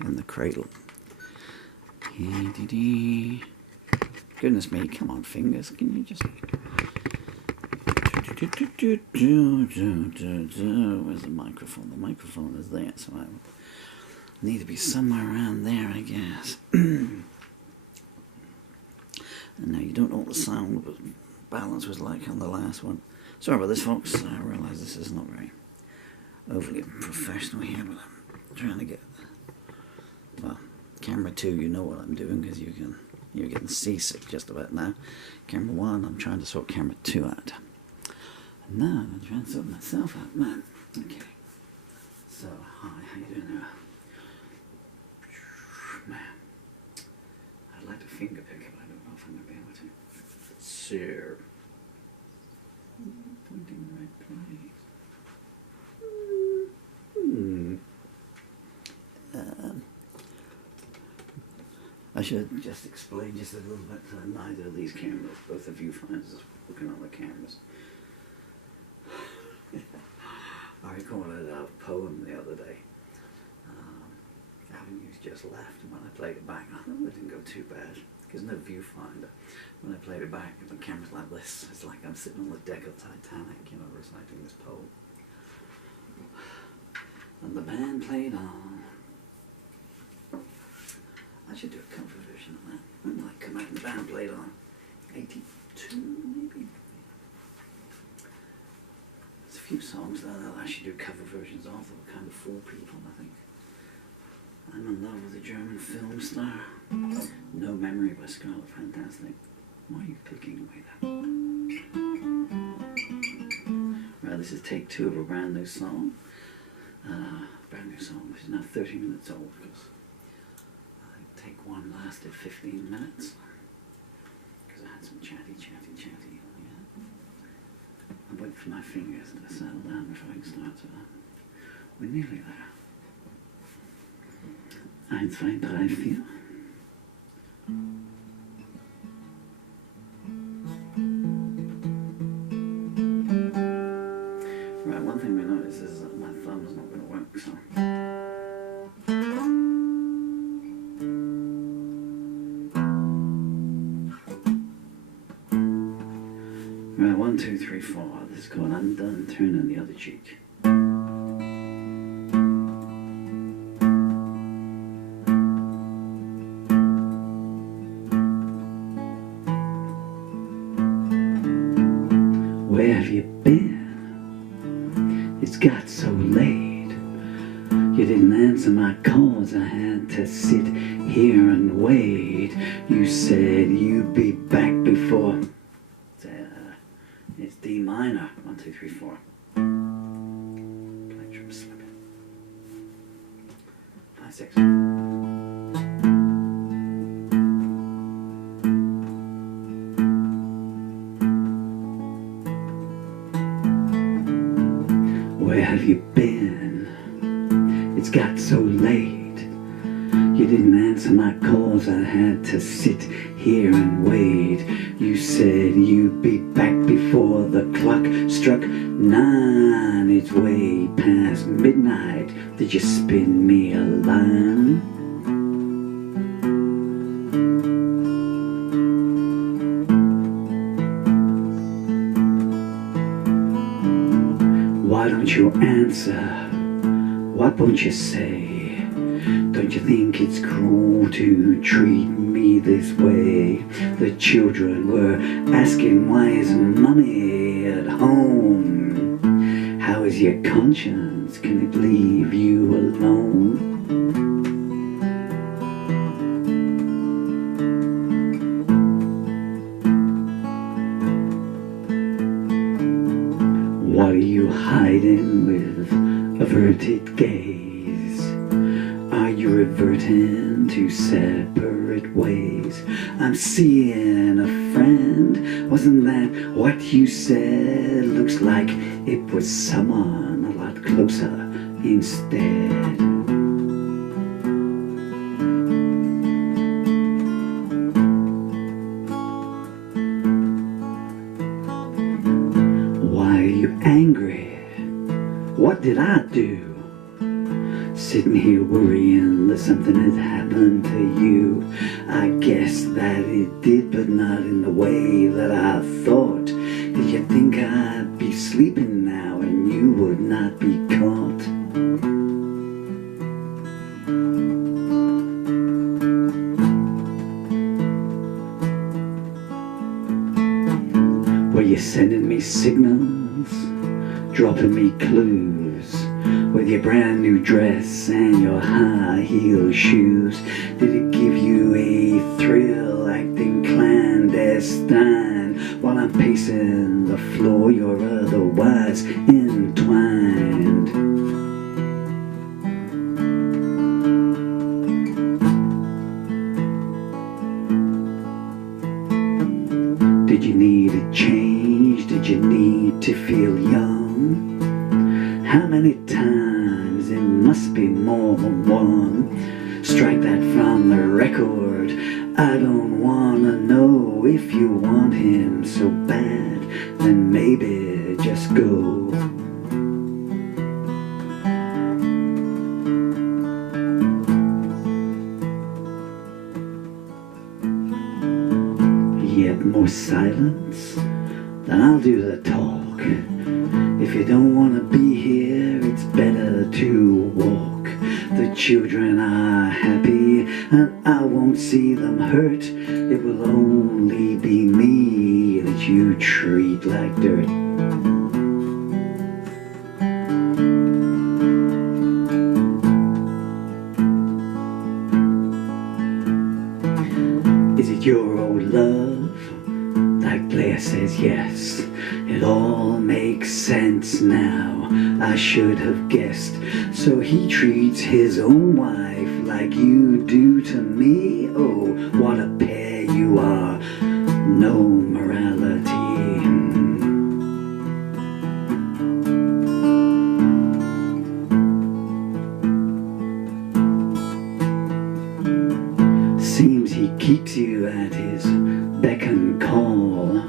in the cradle. Goodness me, come on, fingers, can you just... Where's the microphone? The microphone is there, so I need to be somewhere around there, I guess. And now you don't know what the sound balance was like on the last one. Sorry about this, folks. I realise this is not very overly professional here, but I'm trying to get... Well, camera 2, you know what I'm doing, because you're getting seasick just about now. Camera 1, I'm trying to sort camera 2 out. And now I'm trying to sort myself out, man. Okay. So, hi, how you doing now? Man, I'd like to finger pick it, but I don't know if I'm going to be able to. Sir. Pointing in the right place. I should just explain just a little bit. Neither of these cameras, both the viewfinders, looking on the cameras. I recorded a poem the other day. Anguish just left, and when I played it back, I thought it didn't go too bad. There's no viewfinder. When I played it back, the camera's like this. It's like I'm sitting on the deck of Titanic, you know, reciting this poem. And the band played on. I should do a cover version of that. When did I come out and the band played on? 82, maybe? There's a few songs there that I should do cover versions of that will kind of fool people, I think. I'm in love with a German film star. No Memory by Scarlet, fantastic. Why are you picking away that? Right, this is take 2 of a brand new song. Brand new song, which is now 30 minutes old, because I think take 1 lasted 15 minutes. Because I had some chatty. Yeah. I'm waiting for my fingers to settle down before I can start to... We're nearly there. 1, 2, 3, 4. Right, one thing we notice is that my thumb's not going to work, so... Right, 1, 2, 3, 4. This is called Undone, Turnin the Other Cheek. Where have you been? It's got so late. You didn't answer my calls. I had to sit here and wait. You said you'd be back before. It's D minor. 1, 2, 3, 4. Plectrum slip. 5, 6. Where have you been? It's got so late. You didn't answer my calls. I had to sit here and wait. You said you'd be back before the clock struck 9. It's way past midnight. Did you spin me a line? Why don't you answer? What won't you say? Don't you think it's cruel to treat me this way? The children were asking, why isn't mommy at home? How is your conscience? Can it leave you alone? What are you hiding with averted gaze? Are you reverting to separate ways? I'm seeing a friend. Wasn't that what you said? Looks like it was someone a lot closer instead. Why are you angry? What did I do? Sitting here worrying that something has happened to you. I guess that it did, but not in the way that I thought. Did you think I'd be sleeping now and you would not be caught? Were you sending me signals, dropping me clues, with your brand new dress and your high heel shoes? Did it give you a thrill, acting clandestine, while I'm pacing the floor you're otherwise entwined? Did you need a change? Did you need to feel young? How many times? It must be more than one. Strike that from the record. I don't wanna know. If you want him so bad, then maybe just go. Yet more silence, then I'll do the talk. If you don't want to be here, it's better to walk. The children are happy and I won't see them hurt. It will only be me that you treat like dirt. Is it your old love? That glare says yes. It all makes sense now. I should have guessed. So he treats his own wife like you do to me. Oh, what a pair you are. No morality. Seems he keeps you at his beck and call.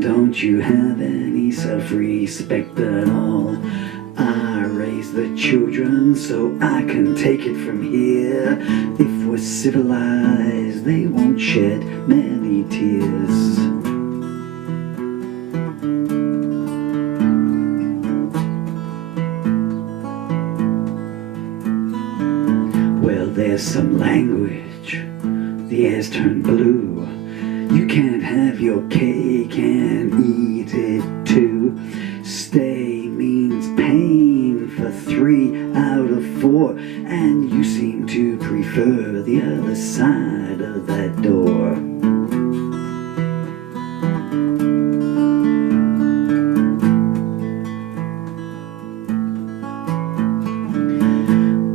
Don't you have any self-respect at all? I raise the children so I can take it from here. If we're civilized, they won't shed many tears. Well, there's some language. The air's turned blue. You can't have your cake and eat it too. Stay means pain for 3 out of 4, and you seem to prefer the other side of that door.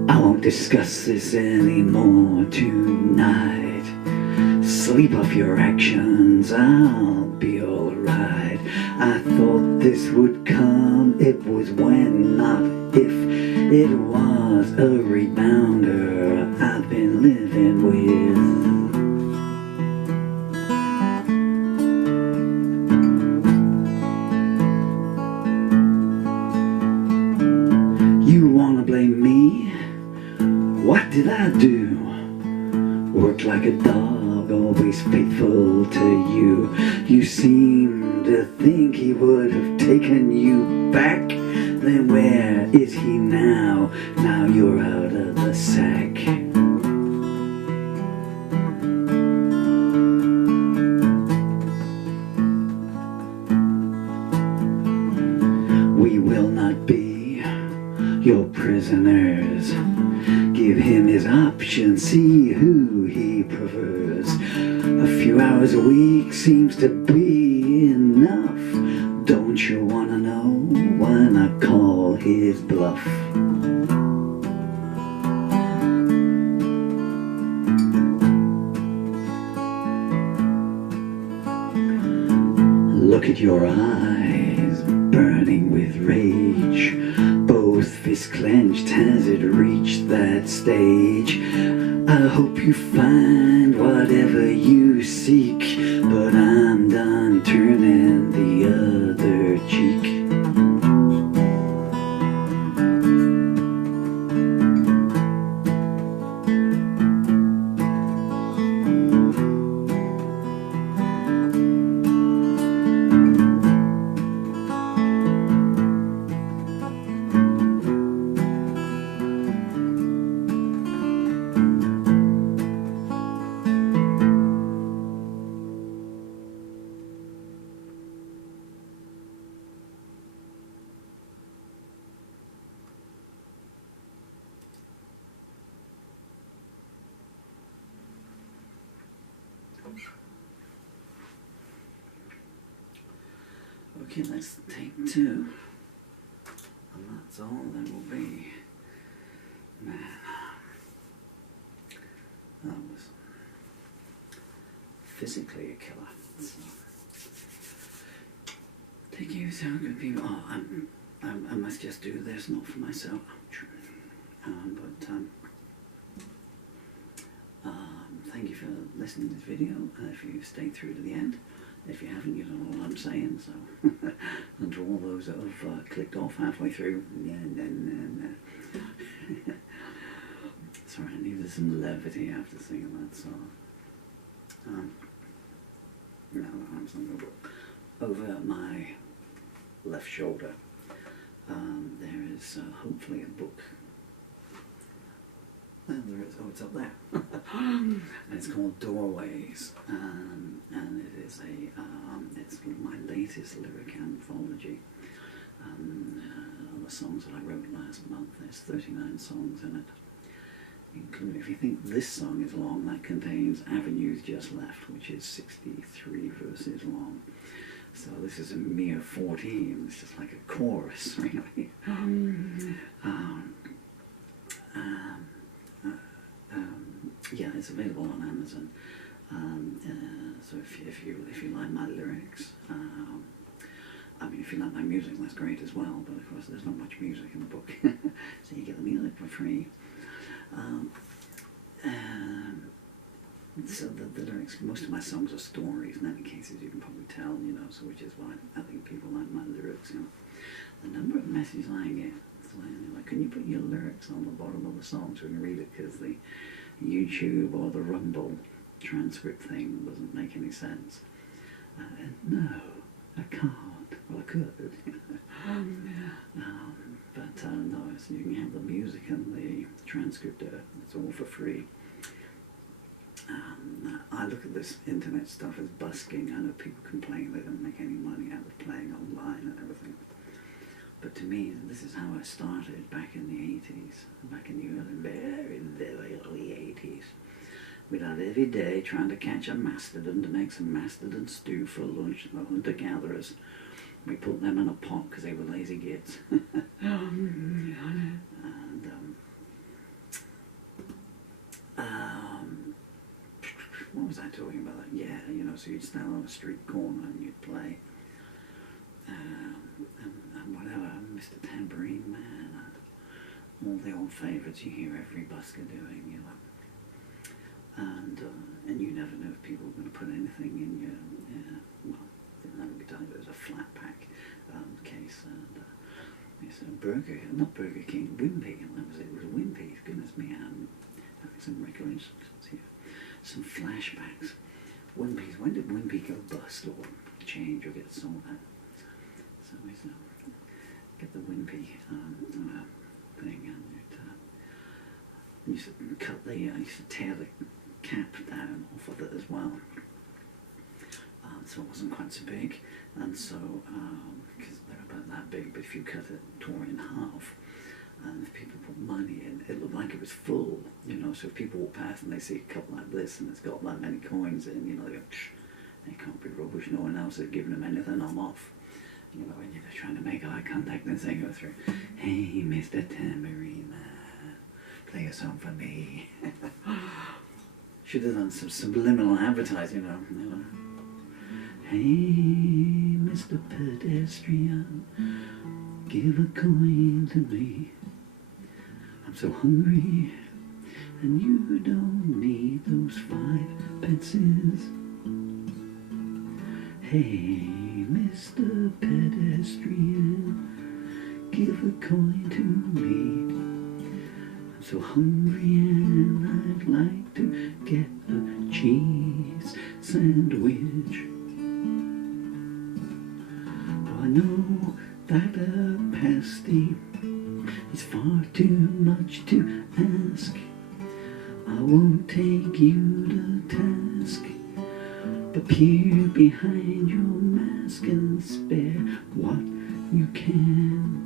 I won't discuss this anymore tonight. Sleep off your actions, I'll be alright. I thought this would come, it was when, not if. It was a rebounder I've been living with. You wanna blame me? What did I do? Worked like a dog, always faithful to you. You seem to think he would have taken you back. Then where is he now? Now you're out of the sack. We will not be your prisoners. Give him his option, see who he prefers. A few hours a week seems to be enough. Don't you wanna know why not call his bluff? Look at your eyes, burning with rage. Both fists clenched, has it reached that stage? I hope you find whatever you seek, but I'm done turning the other cheek. Okay, let's take 2. And that's all there will be. Man, that was physically a killer. So, thank you so good people. Oh, I must just do this, not for myself. Thank you for listening to this video. If you stayed through to the end. If you haven't, you don't know what I'm saying, so and to all those that have clicked off halfway through, sorry, I needed some levity after singing that song. Now I'm singing over my left shoulder. There is hopefully a book. There is, oh, it's up there. And it's called Doorways, and it is it's my latest lyric anthology. The songs that I wrote last month, there's 39 songs in it. Including, if you think this song is long, that contains Avenues Just Left, which is 63 verses long. So this is a mere 14, it's just like a chorus, really. Yeah, it's available on Amazon. So if you like my lyrics, I mean, if you like my music, that's great as well. But of course, there's not much music in the book, so you get the music for free. So the lyrics, most of my songs are stories, in any case, as you can probably tell, you know. So which is why I think people like my lyrics. You know, the number of messages I get, it's like, can you put your lyrics on the bottom of the song so we can read it? Because the YouTube or the Rumble transcript thing doesn't make any sense. No, I can't. Well, I could. But no, so you can have the music and the transcript. It's all for free. I look at this internet stuff as busking. I know people complain they don't make any money out of playing online and everything. But to me, this is how I started back in the 80s, back in the very, very early 80s. We'd have every day trying to catch a mastodon to make some mastodon stew for lunch. The hunter-gatherers, we put them in a pot because they were lazy gits. What was I talking about? Yeah, you know, so you'd stand on a street corner and you'd play. And whatever, Mr. Tambourine Man, and all the old favourites you hear every busker doing, you know. And you never know if people are going to put anything in your, well, that would be done if it was a flat pack case. And it's a not Burger King, Wimpy, and that was it was Wimpy, goodness me, I'm having some recollections here. Some flashbacks. Wimpy's, when did Wimpy go bust or change or get sold out? So we get the Wimpy thing, and it used to cut the, used to tear the cap down off of it as well. So it wasn't quite so big, and so because they're about that big, but if you cut it, tore it in half, and if people put money in, it looked like it was full, you know. So if people walk past and they see a cup like this and it's got that many coins in, you know, they go, it can't be rubbish. No one else is giving them anything. I'm off. You know, and you're trying to make eye contact and they go through, hey, Mr. Tambourine Man, play a song for me. Should have done some subliminal advertising, you know. Hey, Mr. Pedestrian, give a coin to me. I'm so hungry, and you don't need those 5 pences. Hey, Mr. Pedestrian, give a coin to me. I'm so hungry and I'd like to get a cheese sandwich. Oh, I know that a pasty is far too much to ask. I won't take you to task, but peer behind your mask and spare what you can.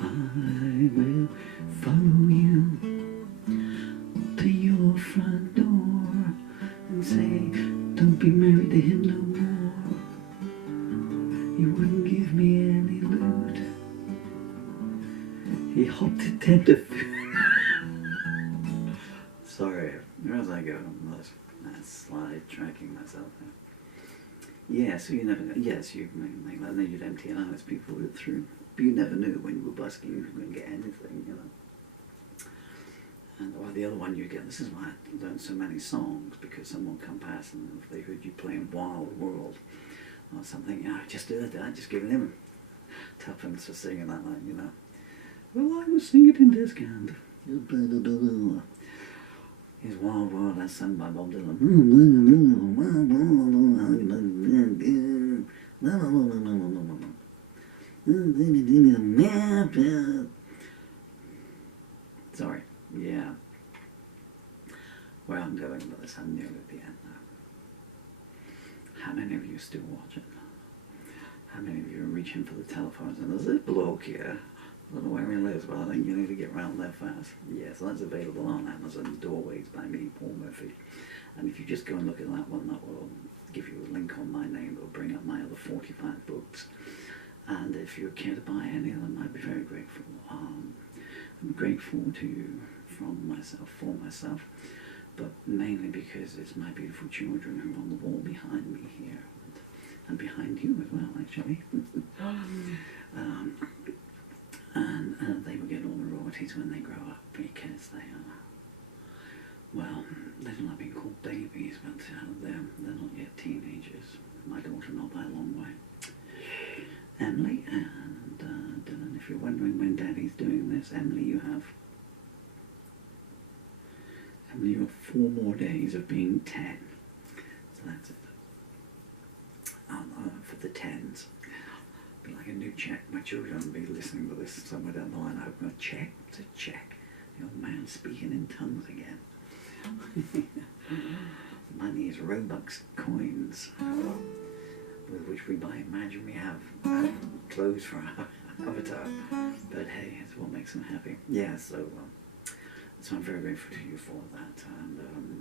I will follow you to your front door and say, don't be married to him no more. tender. Sorry, as I go, that's slide tracking myself. Yeah, so you never know. Yes, you may like then you'd empty an eye as people went through. But you never knew when you were busking you were going to get anything, you know. And or the other one you get, this is why I learned so many songs, because someone come past and if they heard you playing Wild World or something, I just did that, I just given him tuppence for singing that line, you know. Well, I was singing in discount. His Wild World, that's sung by Bob Dylan. Sorry, yeah. Where I'm going with this, I'm nearly at the end now. How many of you still watching? How many of you are reaching for the telephones? And there's this bloke here. I don't know where he lives, but I think you need to get round there fast. Yeah, so that's available on Amazon, Doorways by me, Paul Murphy. And if you just go and look at that one, that will give you a link on my name. It'll bring up my other 45 books. And if you care to buy any of them, I'd be very grateful. I'm grateful to you from myself, for myself, but mainly because it's my beautiful children who are on the wall behind me here. And behind you as well, actually. And they will get all the royalties when they grow up, because they are, well, they don't like being called babies, but they're not yet teenagers. My daughter not that long way. Emily and Dylan, if you're wondering when Daddy's doing this, Emily, you have 4 more days of being 10. So that's it. For the 10s. Be like a new check. My children will be listening to this somewhere down the line. I'm going to check. It's a check. The old man speaking in tongues again. Money is Robux coins, with which we buy. Imagine we have clothes for our avatar. But hey, it's what makes them happy. Yeah, so I'm very grateful to you for that.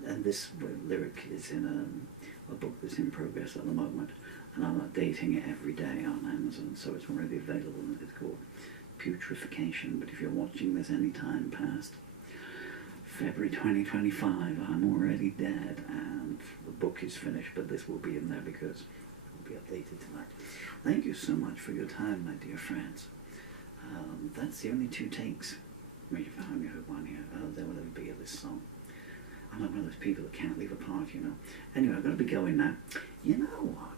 And this lyric is in a book that's in progress at the moment. And I'm updating it every day on Amazon, so it's already available, and it's called Purification. But if you're watching this any time past February 2025, I'm already dead, and the book is finished, but this will be in there because it will be updated tonight. Thank you so much for your time, my dear friends. That's the only 2 takes. Maybe if I only heard one here, there will ever be of this song. I'm not one of those people that can't leave a part, you know. Anyway, I've got to be going now. You know what?